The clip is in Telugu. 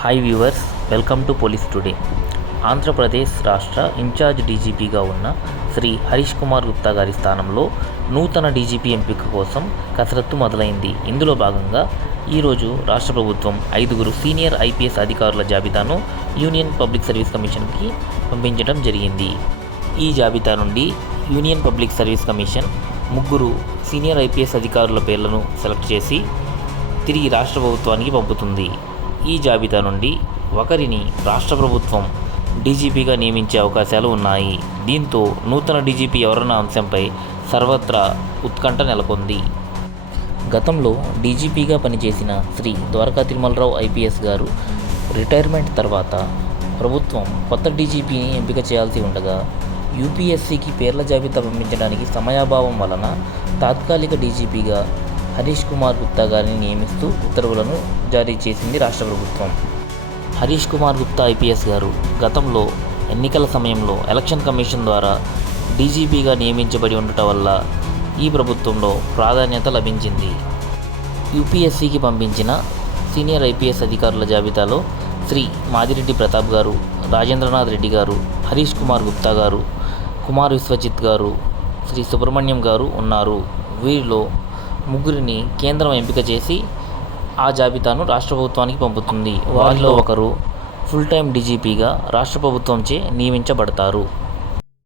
Hi viewers, welcome to police today. Andhra Pradesh రాష్ట్ర ఇన్ఛార్జ్ డీజీపీగా ఉన్న శ్రీ హరీష్ కుమార్ గుప్తా గారి స్థానంలో నూతన డీజీపీ ఎంపిక కోసం కసరత్తు మొదలైంది. ఇందులో భాగంగా ఈరోజు రాష్ట్ర ప్రభుత్వం 5 సీనియర్ ఐపీఎస్ అధికారుల జాబితాను యూనియన్ పబ్లిక్ సర్వీస్ కమిషన్కి పంపించడం జరిగింది. ఈ జాబితా నుండి union public service commission 3 senior IPS అధికారుల పేర్లను సెలెక్ట్ చేసి తిరిగి రాష్ట్ర ప్రభుత్వానికి పంపుతుంది. ఈ జాబితా నుండి ఒకరిని రాష్ట్ర ప్రభుత్వం డీజీపీగా నియమించే అవకాశాలు ఉన్నాయి. దీంతో నూతన డీజీపీ ఎవరన్న అంశంపై సర్వత్రా ఉత్కంఠ నెలకొంది. గతంలో డీజీపీగా పనిచేసిన శ్రీ ద్వారకా తిరుమలరావు ఐపీఎస్ గారు రిటైర్మెంట్ తర్వాత ప్రభుత్వం కొత్త డీజీపీని ఎంపిక చేయాల్సి ఉండగా యూపీఎస్సీకి పేర్ల జాబితా పంపించడానికి సమయాభావం వలన తాత్కాలిక డీజీపీగా హరీష్ కుమార్ గుప్తా గారిని నియమిస్తూ ఉత్తర్వులను జారీ చేసింది రాష్ట్ర ప్రభుత్వం. హరీష్ కుమార్ గుప్తా ఐపీఎస్ గారు గతంలో ఎన్నికల సమయంలో ఎలక్షన్ కమిషన్ ద్వారా డీజీపీగా నియమించబడి ఉండటం వల్ల ఈ ప్రభుత్వంలో ప్రాధాన్యత లభించింది. యూపీఎస్సీకి పంపించిన సీనియర్ ఐపీఎస్ అధికారుల జాబితాలో శ్రీ మాదిరెడ్డి ప్రతాప్ గారు, రాజేంద్రనాథ్ రెడ్డి గారు, హరీష్ కుమార్ గుప్తా గారు, కుమార్ విశ్వజిత్ గారు, శ్రీ సుబ్రహ్మణ్యం గారు ఉన్నారు. వీరిలో 3 కేంద్రం ఎంపిక చేసి ఆ జాబితాను రాష్ట్ర ప్రభుత్వానికి పంపుతుంది. వారిలో ఒకరు ఫుల్ టైం డీజీపీగా రాష్ట్ర ప్రభుత్వంచే నియమించబడతారు.